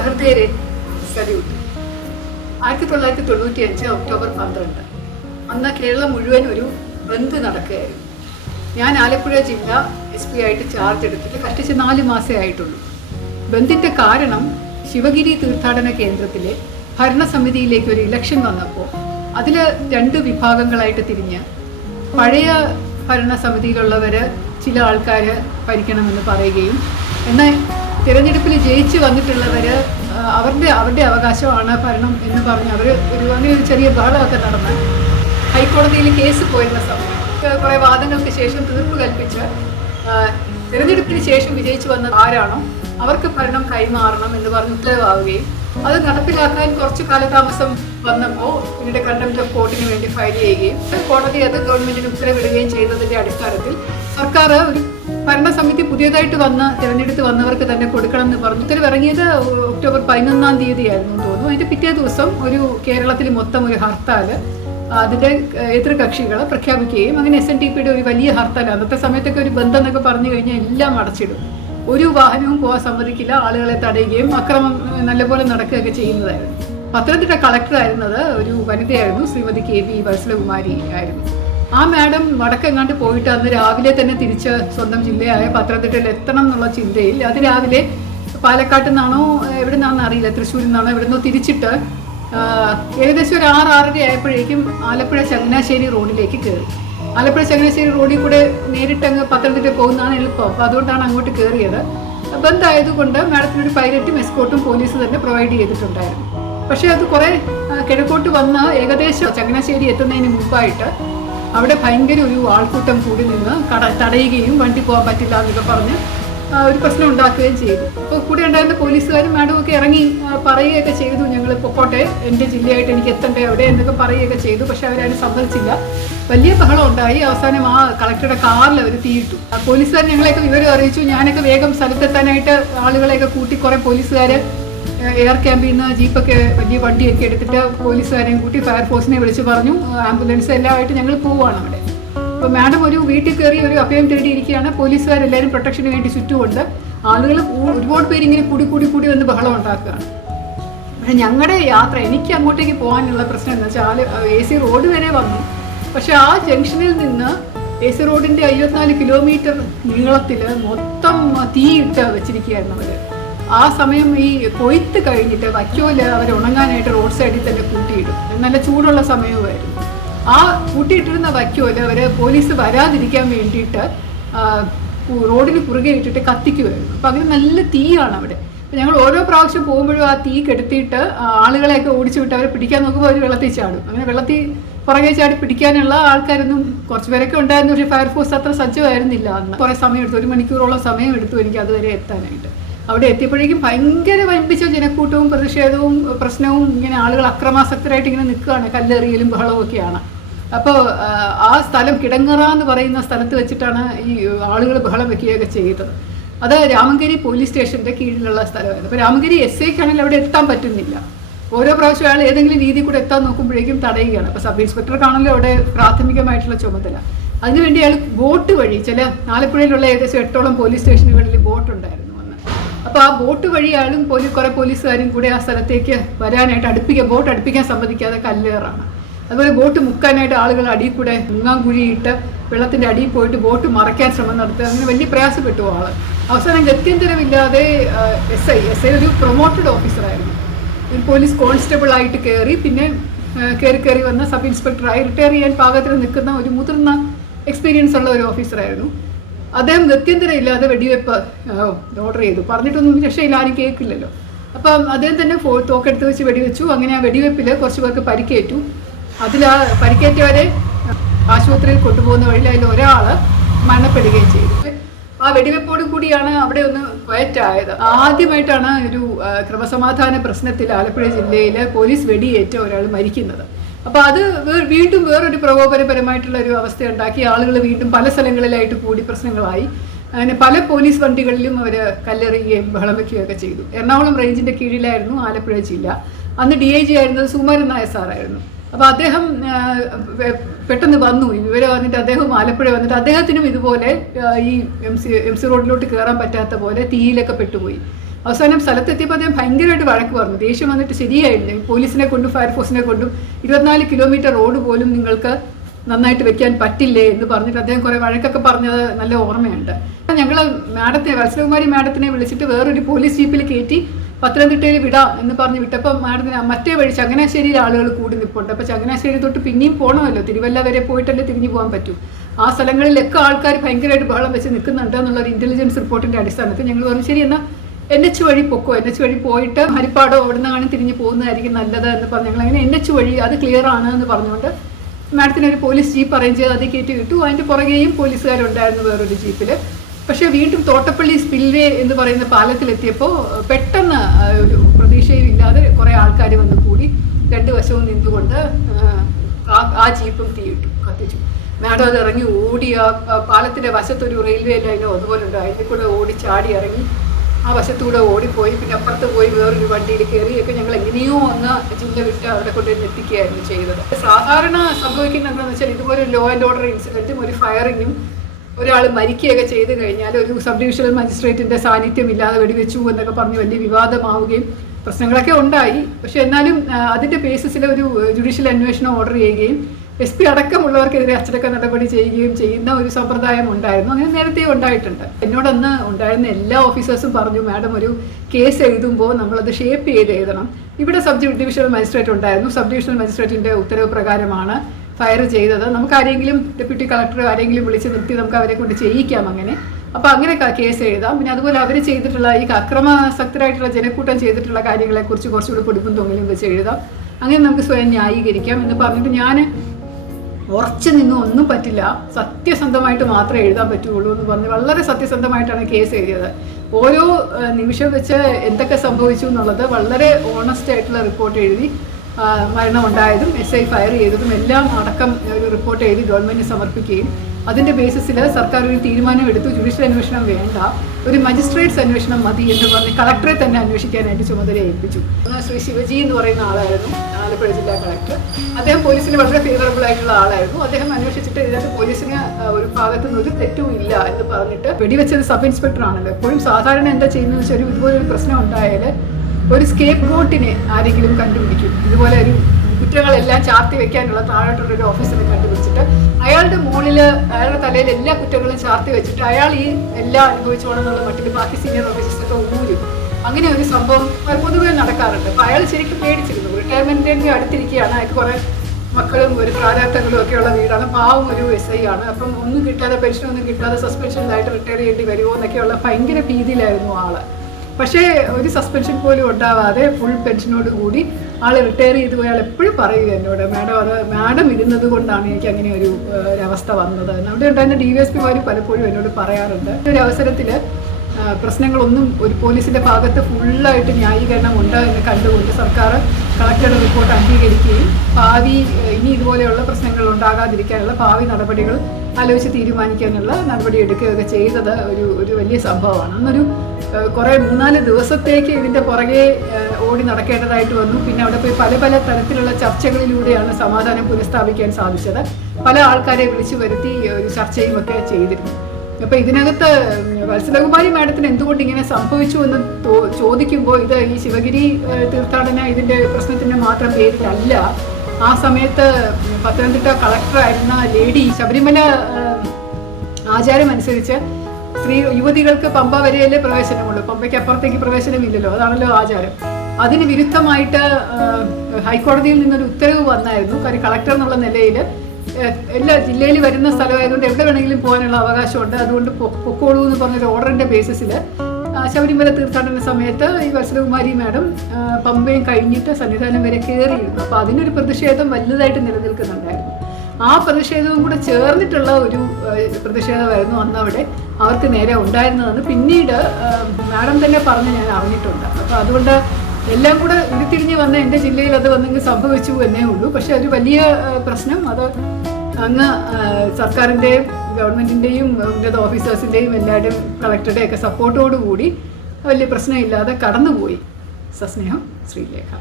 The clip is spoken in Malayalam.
സഹൃദയരെ സല്യൂട്ട്. 1995 ഒക്ടോബർ 12 അന്ന് കേരളം മുഴുവൻ ഒരു ബന്ദ് നടക്കുകയായിരുന്നു. ഞാൻ ആലപ്പുഴ ജില്ല SP ആയിട്ട് ചാർജ് എടുത്തിട്ട് കഷ്ടിച്ച് 4 മാസമേ ആയിട്ടുള്ളൂ. ബന്ദിൻ്റെ കാരണം ശിവഗിരി തീർത്ഥാടന കേന്ദ്രത്തിലെ ഭരണസമിതിയിലേക്ക് ഒരു ഇലക്ഷൻ വന്നപ്പോൾ അതിൽ 2 വിഭാഗങ്ങളായിട്ട് തിരിഞ്ഞ് പഴയ ഭരണസമിതിയിലുള്ളവർ ചില ആൾക്കാർ ഭരിക്കണമെന്ന് പറയുകയും എന്നാൽ തിരഞ്ഞെടുപ്പിൽ ജയിച്ച് വന്നിട്ടുള്ളവർ അവരുടെ അവകാശമാണ് ഭരണം എന്ന് പറഞ്ഞ് അവർ അങ്ങനെ ഒരു ചെറിയ ബഹളമൊക്കെ നടന്ന് ഹൈക്കോടതിയിൽ കേസ് പോയിരുന്ന സമയം കുറേ വാദങ്ങൾക്ക് ശേഷം തീർപ്പ് കൽപ്പിച്ച് തിരഞ്ഞെടുപ്പിന് ശേഷം വിജയിച്ചു വന്ന ആരാണോ അവർക്ക് ഭരണം കൈമാറണം എന്ന് പറഞ്ഞ് ഉത്തരവാവുകയും അത് നടപ്പിലാക്കാൻ കുറച്ച് കാലതാമസം വന്നപ്പോൾ പിന്നീട് കണ്ടംപ്റ്റ് ഓഫ് കോർട്ടിന് വേണ്ടി ഫയൽ ചെയ്യുകയും കോടതി അത് ഗവൺമെന്റിന് ഉത്തരവിടുകയും ചെയ്തതിന്റെ അടിസ്ഥാനത്തിൽ സർക്കാർ ഒരു ഭരണസമിതി പുതിയതായിട്ട് തിരഞ്ഞെടുത്ത് വന്നവർക്ക് തന്നെ കൊടുക്കണം എന്ന് പറഞ്ഞു. ഉത്തരവിറങ്ങിയത് ഒക്ടോബർ 11-ാം തീയതിയായിരുന്നു തോന്നുന്നു. അതിന്റെ പിറ്റേ ദിവസം ഒരു കേരളത്തിൽ മൊത്തം ഒരു ഹർത്താൽ അതിന്റെ എതിർ കക്ഷികളെ പ്രഖ്യാപിക്കുകയും അങ്ങനെ SNDPയുടെ ഒരു വലിയ ഹർത്താൽ. അന്നത്തെ സമയത്തൊക്കെ ഒരു ബന്ധം എന്നൊക്കെ പറഞ്ഞു കഴിഞ്ഞാൽ എല്ലാം അടച്ചിടും, ഒരു വാഹനവും പോകാൻ സമ്മതിക്കില്ല, ആളുകളെ തടയുകയും അക്രമം നല്ലപോലെ നടക്കുകയൊക്കെ ചെയ്യുന്നതായിരുന്നു. പത്തനംതിട്ട കളക്ടറായിരുന്നത് ഒരു വനിതയായിരുന്നു, ശ്രീമതി KB വത്സലകുമാരി ആയിരുന്നു. ആ മാഡം വടക്കെങ്ങാണ്ട് പോയിട്ട് അന്ന് രാവിലെ തന്നെ തിരിച്ച് സ്വന്തം ജില്ലയായ പത്തനംതിട്ടയിൽ എത്തണം എന്നുള്ള ചിന്തയിൽ അത് രാവിലെ പാലക്കാട്ട് നിന്നാണോ എവിടെ നിന്നാണെന്ന് അറിയില്ല, തൃശ്ശൂരിൽ നിന്നാണോ എവിടെ നിന്നോ തിരിച്ചിട്ട് ഏകദേശം ഒരു 6-6:30 ആയപ്പോഴേക്കും ആലപ്പുഴ ചങ്ങനാശ്ശേരി റോഡിലേക്ക് കയറി. ആലപ്പുഴ ചങ്ങനാശ്ശേരി റോഡിൽ കൂടെ നേരിട്ട് അങ്ങ് പത്തനംതിട്ട പോകുന്നതാണ് എളുപ്പം. അപ്പോൾ അതുകൊണ്ടാണ് അങ്ങോട്ട് കയറിയത്. ബന്ധായതുകൊണ്ട് മാഡത്തിനൊരു പൈലറ്റും എസ്കോർട്ടും പോലീസ് തന്നെ പ്രൊവൈഡ് ചെയ്തിട്ടുണ്ടായിരുന്നു. പക്ഷേ അത് കുറേ കിഴക്കോട്ട് വന്ന് ഏകദേശം ചങ്ങനാശ്ശേരി എത്തുന്നതിന് മുമ്പായിട്ട് അവിടെ ഭയങ്കര ഒരു ആൾക്കൂട്ടം കൂടി നിന്ന് തടയുകയും വണ്ടി പോകാൻ പറ്റില്ല എന്നൊക്കെ പറഞ്ഞ് ഒരു പ്രശ്നം ഉണ്ടാക്കുകയും ചെയ്തു. അപ്പോൾ കൂടെ ഉണ്ടായിരുന്ന പോലീസുകാരും മാഡം ഒക്കെ ഇറങ്ങി പറയുകയൊക്കെ ചെയ്തു, ഞങ്ങൾ പൊക്കോട്ടെ, എൻ്റെ ജില്ലയായിട്ട് എനിക്ക് എത്തണ്ടേ അവിടെ എന്നൊക്കെ പറയുകയൊക്കെ ചെയ്തു. പക്ഷെ അവരാരും സമ്മതിച്ചില്ല. വലിയ ബഹളം ഉണ്ടായി. അവസാനം ആ കളക്ടറുടെ കാറിൽ അവർ തീയിട്ടു. പോലീസുകാർ ഞങ്ങളെയൊക്കെ വിവരം അറിയിച്ചു. ഞാനൊക്കെ വേഗം സ്ഥലത്തെത്താനായിട്ട് ആളുകളെയൊക്കെ കൂട്ടി കുറേ പോലീസുകാർ എയർ ക്യാമ്പിൽ നിന്ന് ജീപ്പൊക്കെ വലിയ വണ്ടിയൊക്കെ എടുത്തിട്ട് പോലീസുകാരെയും കൂട്ടി ഫയർഫോഴ്സിനെ വിളിച്ച് പറഞ്ഞു ആംബുലൻസ് എല്ലാമായിട്ട് ഞങ്ങൾ പോവുകയാണ് അവിടെ. അപ്പോൾ മാഡം ഒരു വീട്ടിൽ കയറി ഒരു അഭയം തേടിയിരിക്കുകയാണ്. പോലീസുകാരെല്ലാവരും പ്രൊട്ടക്ഷന് വേണ്ടി ചുറ്റുമുണ്ട്. ആളുകൾ ഒരുപാട് പേര് ഇങ്ങനെ കൂടി വന്ന് ബഹളം ഉണ്ടാക്കുകയാണ്. പക്ഷേ ഞങ്ങളുടെ യാത്ര, എനിക്ക് അങ്ങോട്ടേക്ക് പോകാനുള്ള പ്രശ്നം എന്ന് വെച്ചാൽ AC റോഡ് വരെ വന്നു. പക്ഷെ ആ ജംഗ്ഷനിൽ നിന്ന് AC റോഡിൻ്റെ 54 കിലോമീറ്റർ നീളത്തിൽ മൊത്തം തീയിട്ട് വെച്ചിരിക്കുകയായിരുന്നു അവർ. ആ സമയം ഈ കൊയ്ത്ത് കഴിഞ്ഞിട്ട് വയ്ക്കോല് അവർ ഉണങ്ങാനായിട്ട് റോഡ് സൈഡിൽ തന്നെ കൂട്ടിയിടും. നല്ല ചൂടുള്ള സമയവുമായിരുന്നു. ആ കൂട്ടിയിട്ടിരുന്ന വയ്ക്കോല് അവർ പോലീസ് വരാതിരിക്കാൻ വേണ്ടിയിട്ട് റോഡിന് കുറുകെ ഇട്ടിട്ട് കത്തിക്കുമായിരുന്നു. അപ്പം അങ്ങനെ നല്ല തീയാണ് അവിടെ. അപ്പം ഞങ്ങൾ ഓരോ പ്രാവശ്യം പോകുമ്പോഴും ആ തീ കെടുത്തിയിട്ട് ആളുകളെയൊക്കെ ഓടിച്ചു വിട്ട് അവരെ പിടിക്കാൻ നോക്കുമ്പോൾ അവർ വെള്ളത്തിൽ ചാടും. അങ്ങനെ വെള്ളത്തിൽ പുറകെ ചാടി പിടിക്കാനുള്ള ആൾക്കാരൊന്നും കുറച്ച് പേരൊക്കെ ഉണ്ടായിരുന്നു. പക്ഷേ ഫയർഫോഴ്സ് അത്ര സജ്ജമായിരുന്നില്ല അന്ന്. കുറേ സമയം എടുത്തു, 1 മണിക്കൂറോളം സമയം എടുത്തു എനിക്ക് അതുവരെ എത്താനായിട്ട്. അവിടെ എത്തിയപ്പോഴേക്കും ഭയങ്കര വൻപിച്ച ജനക്കൂട്ടവും പ്രതിഷേധവും പ്രശ്നവും, ഇങ്ങനെ ആളുകൾ അക്രമാസക്തരായിട്ട് ഇങ്ങനെ നിൽക്കുകയാണ്, കല്ലെറിയലും ബഹളവും ഒക്കെയാണ്. അപ്പോൾ ആ സ്ഥലം കിടങ്ങറ എന്ന് പറയുന്ന സ്ഥലത്ത് വെച്ചിട്ടാണ് ഈ ആളുകൾ ബഹളം വെക്കുകയൊക്കെ ചെയ്തത്. അത് രാമങ്കരി പോലീസ് സ്റ്റേഷൻ്റെ കീഴിലുള്ള സ്ഥലമായിരുന്നു. അപ്പോൾ രാമങ്കരി SIക്കാണെങ്കിൽ അവിടെ എത്താൻ പറ്റുന്നില്ല. ഓരോ പ്രാവശ്യം അയാൾ ഏതെങ്കിലും രീതി കൂടെ എത്താൻ നോക്കുമ്പോഴേക്കും തടയുകയാണ്. അപ്പോൾ സബ് ഇൻസ്പെക്ടർക്കാണല്ലോ അവിടെ പ്രാഥമികമായിട്ടുള്ള ചുമതല. അതിനുവേണ്ടി അയാൾ ബോട്ട് വഴി ചില ആലപ്പുഴയിലുള്ള ഏകദേശം 8ഓളം പോലീസ് സ്റ്റേഷനുകളിൽ ബോട്ടുണ്ടായിരുന്നു. അപ്പോൾ ആ ബോട്ട് വഴിയാളും കുറേ പോലീസുകാരും കൂടെ ആ സ്ഥലത്തേക്ക് വരാനായിട്ട് ബോട്ട് അടുപ്പിക്കാൻ സമ്മതിക്കാതെ കല്ലേറാണ്. അതുപോലെ ബോട്ട് മുക്കാനായിട്ട് ആളുകൾ അടിയിൽ കൂടെ മുങ്ങാങ്കുഴിയിട്ട് വെള്ളത്തിൻ്റെ അടിയിൽ പോയിട്ട് ബോട്ട് മറയ്ക്കാൻ ശ്രമം നടത്തുക. അങ്ങനെ വലിയ പ്രയാസപ്പെട്ടു ആൾ. അവസാനം ഗത്യന്തരമില്ലാതെ SI ഒരു പ്രൊമോട്ടഡ് ഓഫീസറായിരുന്നു. ഒരു പോലീസ് കോൺസ്റ്റബിൾ ആയിട്ട് കയറി, പിന്നെ കയറി വന്ന സബ് ഇൻസ്പെക്ടറായി റിട്ടയർ ചെയ്യാൻ പാകത്തിൽ നിൽക്കുന്ന ഒരു മുതിർന്ന എക്സ്പീരിയൻസ് ഉള്ള ഒരു ഓഫീസറായിരുന്നു. അദ്ദേഹം ഗത്യന്തരം ഇല്ലാതെ വെടിവെപ്പ് ഓർഡർ ചെയ്തു. പറഞ്ഞിട്ടൊന്നും രക്ഷയില്ല, ആരും കേൾക്കില്ലല്ലോ. അപ്പം അദ്ദേഹം തന്നെ തോക്കെടുത്ത് വെച്ച് വെടിവെച്ചു. അങ്ങനെ ആ വെടിവെപ്പിൽ കുറച്ച് പേർക്ക് പരിക്കേറ്റു. അതിൽ ആ പരിക്കേറ്റവരെ ആശുപത്രിയിൽ കൊണ്ടുപോകുന്ന വഴിയിൽ അതിൽ ഒരാൾ മരണപ്പെടുകയും ചെയ്തു. ആ വെടിവെപ്പോട് കൂടിയാണ് അവിടെ ഒന്ന് ക്വയറ്റായത്. ആദ്യമായിട്ടാണ് ഒരു ക്രമസമാധാന പ്രശ്നത്തിൽ ആലപ്പുഴ ജില്ലയിൽ പോലീസ് വെടിയേറ്റ ഒരാൾ മരിക്കുന്നത്. അപ്പോൾ അത് വീണ്ടും വേറൊരു പ്രകോപനപരമായിട്ടുള്ള ഒരു അവസ്ഥ ഉണ്ടാക്കി. ആളുകൾ വീണ്ടും പല സ്ഥലങ്ങളിലായിട്ട് കൂടി പ്രശ്നങ്ങളായി. അങ്ങനെ പല പോലീസ് വണ്ടികളിലും അവർ കല്ലെറിയുകയും ബഹളം വയ്ക്കുകയൊക്കെ ചെയ്തു. എറണാകുളം റേഞ്ചിൻ്റെ കീഴിലായിരുന്നു ആലപ്പുഴ ജില്ല. അന്ന് DIG ആയിരുന്നത് സുകുമാരൻ നായർ സാറായിരുന്നു. അപ്പോൾ അദ്ദേഹം പെട്ടെന്ന് വന്നു, വിവരം വന്നിട്ട് അദ്ദേഹം ആലപ്പുഴ വന്നിട്ട് അദ്ദേഹത്തിനും ഇതുപോലെ ഈ MC റോഡിലോട്ട് കയറാൻ പറ്റാത്ത പോലെ തീയിലൊക്കെ പെട്ടുപോയി. അവസാനം സ്ഥലത്തെത്തിയപ്പോൾ അദ്ദേഹം ഭയങ്കരമായിട്ട് വഴക്ക് പറഞ്ഞു. ദേഷ്യം വന്നിട്ട് ശരിയായില്ല, പോലീസിനെ കൊണ്ടും ഫയർഫോഴ്സിനെ കൊണ്ടും 24 കിലോമീറ്റർ റോഡ് പോലും നിങ്ങൾക്ക് നന്നായിട്ട് വെക്കാൻ പറ്റില്ലേ എന്ന് പറഞ്ഞിട്ട് അദ്ദേഹം കുറേ വഴക്കൊക്കെ പറഞ്ഞത് നല്ല ഓർമ്മയുണ്ട്. ഞങ്ങൾ വത്സലകുമാരി മാഡത്തിനെ വിളിച്ചിട്ട് വേറൊരു പോലീസ് ജീപ്പിൽ കയറ്റി പത്തനംതിട്ടയിൽ വിടാം എന്ന് പറഞ്ഞ് വിട്ടപ്പോൾ മാഡത്തിന് മറ്റേ വഴി ചങ്ങനാശ്ശേരിയിൽ ആളുകൾ കൂടി നിൽപ്പുണ്ട്. അപ്പോൾ ചങ്ങനാശ്ശേരി തൊട്ട് പിന്നെയും പോകണമല്ലോ, തിരുവല്ല വരെ പോയിട്ടല്ലേ തിരിഞ്ഞു പോകാൻ പറ്റൂ. ആ സ്ഥലങ്ങളിലൊക്കെ ആൾക്കാർ ഭയങ്കരമായിട്ട് ബഹളം വെച്ച് നിൽക്കുന്നുണ്ട് എന്നുള്ളൊരു ഇൻ്റലിജൻസ് റിപ്പോർട്ടിൻ്റെ അടിസ്ഥാനത്തിൽ ഞങ്ങൾ പറഞ്ഞു ശരി എന്നാൽ NH വഴി പൊക്കോ, NH വഴി പോയിട്ട് ഹരിപ്പാടോ അവിടുന്ന് കാണാൻ തിരിഞ്ഞ് പോകുന്നതായിരിക്കും നല്ലത് എന്ന് പറഞ്ഞ് ഞങ്ങൾ അങ്ങനെ NH വഴി അത് ക്ലിയർ ആണ് എന്ന് പറഞ്ഞുകൊണ്ട് മാഡത്തിന് ഒരു പോലീസ് ജീപ്പ് അറേഞ്ച് ചെയ്ത് അത് കയറ്റി വിട്ടു. അതിൻ്റെ പുറകെയും പോലീസുകാരുണ്ടായിരുന്നു വേറൊരു ജീപ്പിൽ. പക്ഷേ വീണ്ടും തോട്ടപ്പള്ളി സ്പിൽവേ എന്ന് പറയുന്ന പാലത്തിലെത്തിയപ്പോൾ പെട്ടെന്ന് ഒരു പ്രതീക്ഷയും ഇല്ലാതെ കുറേ ആൾക്കാർ വന്ന് കൂടി 2 വശവും നിന്നുകൊണ്ട് ആ ജീപ്പും കത്തിച്ചു. മാഡം അത് ഇറങ്ങി ഓടി ആ പാലത്തിൻ്റെ വശത്തൊരു റെയിൽവേ ലൈനോ അതുപോലെ ഉണ്ട്, അതിൽ കൂടെ ഓടി ചാടി ഇറങ്ങി ആ വശത്തൂടെ ഓടിപ്പോയി. പിന്നെ അപ്പുറത്ത് പോയി വേറൊരു വണ്ടിയിൽ കയറിയൊക്കെ ഞങ്ങൾ എങ്ങനെയോ ഒന്ന് ജില്ല വിട്ട് അവിടെ കൊണ്ടുവന്ന് എത്തിക്കുകയായിരുന്നു ചെയ്തത്. സാധാരണ സംഭവിക്കുന്നത് എന്താണെന്ന് വെച്ചാൽ ഇതുപോലെ ലോ ആൻഡ് ഓർഡർ ഇൻസിഡൻറ്റും ഒരു ഫയറിങ്ങും ഒരാൾ മരിക്കുകയൊക്കെ ചെയ്ത് കഴിഞ്ഞാൽ ഒരു സബ് ഡിവിഷണൽ മജിസ്ട്രേറ്റിൻ്റെ സാന്നിധ്യം ഇല്ലാതെ വെടിവെച്ചു എന്നൊക്കെ പറഞ്ഞ് വലിയ വിവാദമാവുകയും പ്രശ്നങ്ങളൊക്കെ ഉണ്ടായി. പക്ഷെ എന്നാലും അതിൻ്റെ ബേസിസിൽ ഒരു ജുഡീഷ്യൽ അന്വേഷണം ഓർഡർ ചെയ്യുകയും SP അടക്കമുള്ളവർക്കെതിരെ അച്ചടക്ക നടപടി ചെയ്യുകയും ചെയ്യുന്ന ഒരു സമ്പ്രദായം ഉണ്ടായിരുന്നു. അങ്ങനെ നേരത്തെ ഉണ്ടായിട്ടുണ്ട്. എന്നോടന്ന് ഉണ്ടായിരുന്ന എല്ലാ ഓഫീസേഴ്സും പറഞ്ഞു മാഡം ഒരു കേസ് എഴുതുമ്പോൾ നമ്മളത് ഷേപ്പ് ചെയ്ത് എഴുതണം. ഇവിടെ സബ് ഡിവിഷണൽ മജിസ്ട്രേറ്റ് ഉണ്ടായിരുന്നു, സബ് ഡിവിഷണൽ മജിസ്ട്രേറ്റിൻ്റെ ഉത്തരവ് പ്രകാരമാണ് ഫയർ ചെയ്തത്. നമുക്ക് ആരെങ്കിലും ഡെപ്യൂട്ടി കളക്ടർ ആരെങ്കിലും വിളിച്ച് നിർത്തി നമുക്ക് അവരെ കൊണ്ട് ചെയ്യിക്കാം അങ്ങനെ. അപ്പോൾ അങ്ങനെ കേസ് എഴുതാം. പിന്നെ അതുപോലെ അവർ ചെയ്തിട്ടുള്ള ഈ അക്രമാസക്തരായിട്ടുള്ള ജനക്കൂട്ടം ചെയ്തിട്ടുള്ള കാര്യങ്ങളെക്കുറിച്ച് കുറച്ചുകൂടി പൊടിപ്പും തൊങ്ങലും വെച്ച് എഴുതാം. അങ്ങനെ നമുക്ക് സ്വയം ന്യായീകരിക്കാം എന്ന് പറഞ്ഞിട്ട് ഞാൻ ഉറച്ചു നിന്നും ഒന്നും പറ്റില്ല, സത്യസന്ധമായിട്ട് മാത്രമേ എഴുതാൻ പറ്റുള്ളൂ എന്ന് പറഞ്ഞ് വളരെ സത്യസന്ധമായിട്ടാണ് കേസ് എഴുതിയത്. ഓരോ നിമിഷം വെച്ച് എന്തൊക്കെ സംഭവിച്ചു എന്നുള്ളത് വളരെ ഓണസ്റ്റ് ആയിട്ടുള്ള റിപ്പോർട്ട് എഴുതി മരണം ഉണ്ടായതും SI ഫയർ ചെയ്തതും എല്ലാം അടക്കം ഒരു റിപ്പോർട്ട് എഴുതി ഗവൺമെൻറ്റിന് സമർപ്പിക്കുകയും അതിൻ്റെ ബേസിസിൽ സർക്കാർ ഒരു തീരുമാനം എടുത്തു. ജുഡീഷ്യൽ അന്വേഷണം വേണ്ട, ഒരു മജിസ്ട്രേറ്റ്സ് അന്വേഷണം മതി എന്ന് പറഞ്ഞ് കളക്ടറെ തന്നെ അന്വേഷിക്കാനായിട്ട് ചുമതല ഏൽപ്പിച്ചു. ശ്രീ ശിവജി എന്ന് പറയുന്ന ആളായിരുന്നു ആലപ്പുഴ ജില്ലാ കളക്ടർ. അദ്ദേഹം പോലീസിന് വളരെ ഫേവറബിൾ ആയിട്ടുള്ള ആളായിരുന്നു. അദ്ദേഹം അന്വേഷിച്ചിട്ട് ഇതിനകത്ത് പോലീസിന് ഒരു ഭാഗത്തുനിന്ന് ഒരു തെറ്റും ഇല്ല എന്ന് പറഞ്ഞിട്ട് വെടിവെച്ചത് സബ് ഇൻസ്പെക്ടർ ആണല്ലോ. എപ്പോഴും സാധാരണ എന്താ ചെയ്യുന്നതെന്ന് വെച്ചാൽ ഇതുപോലൊരു പ്രശ്നം ഉണ്ടായാൽ ഒരു സ്കേപ്പ് ഗോട്ടിനെ ആരെങ്കിലും കണ്ടുപിടിക്കും. ഇതുപോലെ ഒരു കുറ്റങ്ങളെല്ലാം ചാർത്തി വെക്കാനുള്ള താഴോട്ടുള്ളൊരു ഓഫീസറെ കണ്ടുപിടിച്ചിട്ട് അയാളുടെ മുകളിൽ അയാളുടെ തലയിൽ എല്ലാ കുറ്റങ്ങളും ചാർത്തി വെച്ചിട്ട് അയാൾ ഈ എല്ലാം അനുഭവിച്ചോണം എന്നുള്ള മട്ടിൽ ബാക്കി സീനിയർ ഓഫീസേഴ്സൊക്കെ ഊരും. അങ്ങനെ ഒരു സംഭവം പൊതുവേ നടക്കാറുണ്ട്. അപ്പോൾ അയാൾ ശരിക്കും പേടിച്ചിരുന്നു. റിട്ടയർമെൻറ്റിൻ്റെ അടുത്തിരിക്കുകയാണ്, അയാൾക്ക് കുറേ മക്കളും ഒരു പ്രാരാബ്ധങ്ങളും ഒക്കെയുള്ള വീടാണ്, പാവം ഒരു SI ആണ്. അപ്പം ഒന്നും കിട്ടാതെ പെൻഷനൊന്നും കിട്ടാതെ സസ്പെൻഷനിലായിട്ട് റിട്ടയർ ചെയ്യേണ്ടി വരുമോ എന്നൊക്കെയുള്ള ഭയങ്കര ഭീതിയിലായിരുന്നു ആള്. പക്ഷേ ഒരു സസ്പെൻഷൻ പോലും ഉണ്ടാവാതെ ഫുൾ പെൻഷനോട് കൂടി ആൾ റിട്ടയർ ചെയ്തു പോയി. അയാൾ എപ്പോഴും പറയുക എന്നോട് മാഡം ഇരുന്നത് കൊണ്ടാണ് എനിക്ക് അങ്ങനെ ഒരു അവസ്ഥ വന്നത്. അവിടെ ഉണ്ടായിരുന്ന DVSPമാർ പലപ്പോഴും എന്നോട് പറയാറുണ്ട്. ഒരു അവസരത്തിൽ പ്രശ്നങ്ങളൊന്നും ഒരു പോലീസിൻ്റെ ഭാഗത്ത് ഫുള്ളായിട്ട് ന്യായീകരണം ഉണ്ട് എന്ന് കണ്ടുകൊണ്ട് സർക്കാർ കളക്ടറുടെ റിപ്പോർട്ട് അംഗീകരിക്കുകയും ഭാവി ഇനി ഇതുപോലെയുള്ള പ്രശ്നങ്ങൾ ഉണ്ടാകാതിരിക്കാനുള്ള ഭാവി നടപടികൾ ആലോചിച്ച് തീരുമാനിക്കാനുള്ള നടപടി എടുക്കുകയൊക്കെ ചെയ്തത് ഒരു വലിയ സംഭവമാണ്. അന്നൊരു കുറേ 3-4 ദിവസത്തേക്ക് ഇതിൻ്റെ പുറകെ ഓടി നടക്കേണ്ടതായിട്ട് വന്നു. പിന്നെ അവിടെ പോയി പല പല തരത്തിലുള്ള ചർച്ചകളിലൂടെയാണ് സമാധാനം പുനഃസ്ഥാപിക്കാൻ സാധിച്ചത്. പല ആൾക്കാരെ വിളിച്ചു വരുത്തി ഒരു ചർച്ചയും ഒക്കെ ചെയ്തിരുന്നു. അപ്പോൾ ഇതിനകത്ത് വത്സലകുമാരി മാഡത്തിന് എന്തുകൊണ്ട് ഇങ്ങനെ സംഭവിച്ചു എന്ന് ചോദിക്കുമ്പോൾ ഇത് ഈ ശിവഗിരി തീർത്ഥാടന ഇതിൻ്റെ പ്രശ്നത്തിൻ്റെ മാത്രം പേരിലല്ല. ആ സമയത്ത് പത്തനംതിട്ട കളക്ടറായിരുന്ന ലേഡി ശബരിമല ആചാരം അനുസരിച്ച് യുവതികൾക്ക് പമ്പ വരെയല്ലേ പ്രവേശനമുള്ളൂ, പമ്പയ്ക്ക് അപ്പുറത്തേക്ക് പ്രവേശനമില്ലല്ലോ, അതാണല്ലോ ആചാരം. അതിന് വിരുദ്ധമായിട്ട് ഹൈക്കോടതിയിൽ നിന്നൊരു ഉത്തരവ് വന്നായിരുന്നു. കാര്യം കളക്ടർ എന്നുള്ള നിലയിൽ എല്ലാ ജില്ലയിൽ വരുന്ന സ്ഥലമായതുകൊണ്ട് എവിടെ വേണമെങ്കിലും പോകാനുള്ള അവകാശമുണ്ട്, അതുകൊണ്ട് പൊക്കോളൂ എന്ന് പറഞ്ഞൊരു ഓർഡറിൻ്റെ ബേസിസിൽ ശബരിമല തീർത്ഥാടന സമയത്ത് ഈ വത്സലകുമാരി മാഡം പമ്പയും കഴിഞ്ഞിട്ട് സന്നിധാനം വരെ കയറിയിരുന്നു. അപ്പോൾ അതിനൊരു പ്രതിഷേധം വലുതായിട്ട് നിലനിൽക്കുന്നുണ്ടായിരുന്നു. ആ പ്രതിഷേധവും കൂടെ ചേർന്നിട്ടുള്ള ഒരു പ്രതിഷേധമായിരുന്നു അന്ന് അവിടെ അവർക്ക് നേരെ ഉണ്ടായിരുന്നതെന്ന് പിന്നീട് മാഡം തന്നെ പറഞ്ഞ് ഞാൻ അറിഞ്ഞിട്ടുണ്ട്. അപ്പോൾ അതുകൊണ്ട് എല്ലാം കൂടെ ഉരുത്തിരിഞ്ഞ് വന്ന എൻ്റെ ജില്ലയിൽ അത് വന്നെങ്കിൽ സംഭവിച്ചു എന്നേ ഉള്ളൂ. പക്ഷെ ഒരു വലിയ പ്രശ്നം അത് അങ്ങ് സർക്കാരിൻ്റെയും ഗവൺമെൻറ്റിൻ്റെയും ഉന്നത ഓഫീസേഴ്സിൻ്റെയും എല്ലാവരുടെയും കളക്ടറുടെയൊക്കെ സപ്പോർട്ടോടുകൂടി വലിയ പ്രശ്നമില്ലാതെ കടന്നുപോയി. സസ്നേഹം, ശ്രീലേഖ.